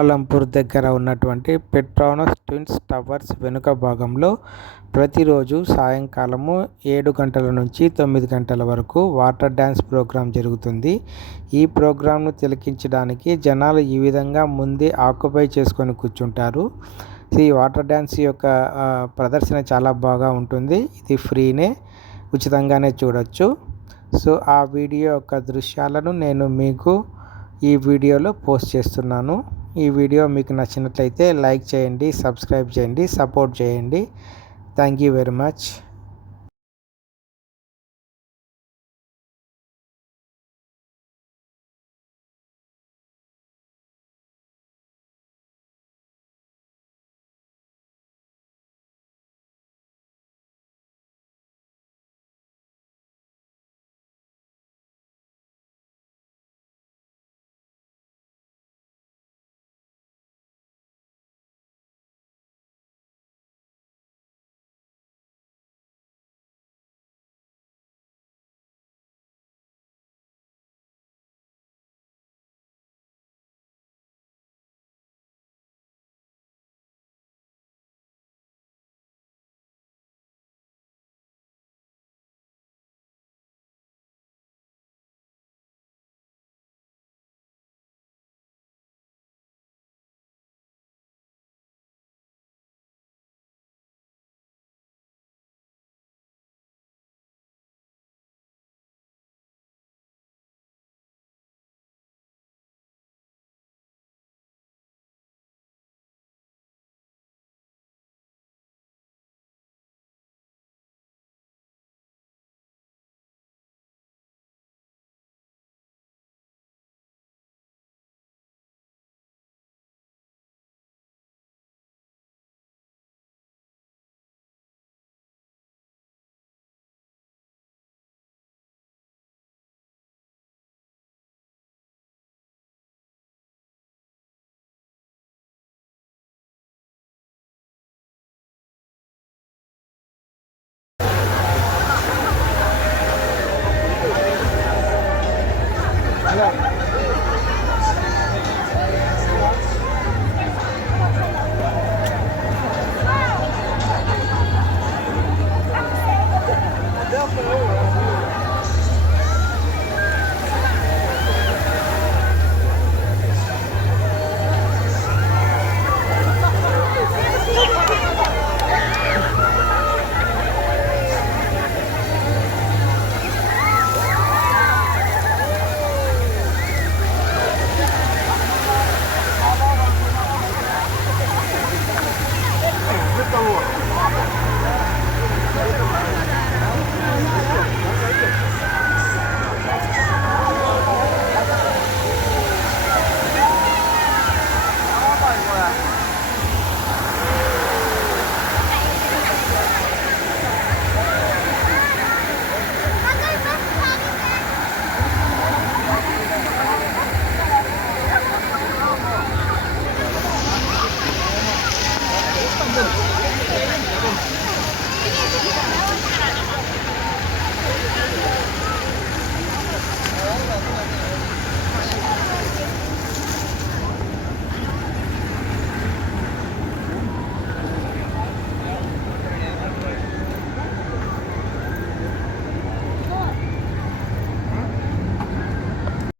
కులాలంపూర్ దగ్గర ఉన్నటువంటి పెట్రోనస్ ట్విన్స్ టవర్స్ వెనుక భాగంలో ప్రతిరోజు సాయంకాలము 7 గంటల నుంచి 9 గంటల వరకు వాటర్ డ్యాన్స్ ప్రోగ్రాం జరుగుతుంది. ఈ ప్రోగ్రాంను తిలకించడానికి జనాలు ఈ విధంగా ముందే ఆక్యుపై చేసుకొని కూర్చుంటారు. ఈ వాటర్ డ్యాన్స్ యొక్క ప్రదర్శన చాలా బాగా ఉంటుంది. ఇది ఫ్రీనే, ఉచితంగానే చూడొచ్చు. సో ఆ వీడియో యొక్క దృశ్యాలను నేను మీకు ఈ వీడియోలో పోస్ట్ చేస్తున్నాను. ఈ వీడియో మీకు నచ్చినట్లయితే లైక్ చేయండి, సబ్స్క్రైబ్ చేయండి, సపోర్ట్ చేయండి. Thank you very much.